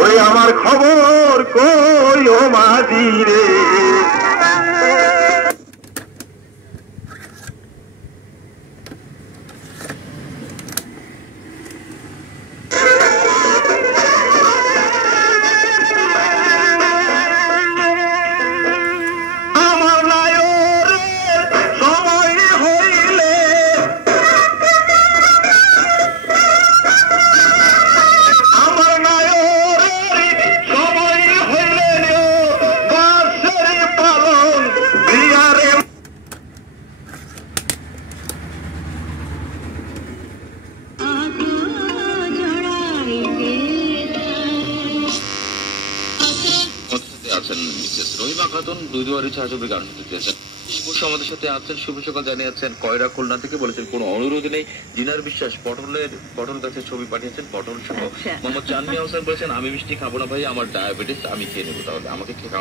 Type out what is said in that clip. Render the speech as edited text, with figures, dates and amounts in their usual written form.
ওরে আমার খবর কই ও মাঝি রে। রহিমা খাতুন দুইদুয়ারি ছায়াছবি গান শুনতে চেয়েছেন। আমাদের সাথে আছেন, শুভ সকাল জানিয়েছেন কয়রা খুলনা থেকে, বলেছেন কোনো অনুরোধ নেই। জিনার বিশ্বাস পটল গাছের ছবি পাঠিয়েছেন, পটল সহ। মোহাম্মদ চানমিয়া হোসেন বলেছেন আমি মিষ্টি খাবো না ভাই, আমার ডায়াবেটিস, আমি খেয়ে নেবো, তাহলে আমাকে খাওয়া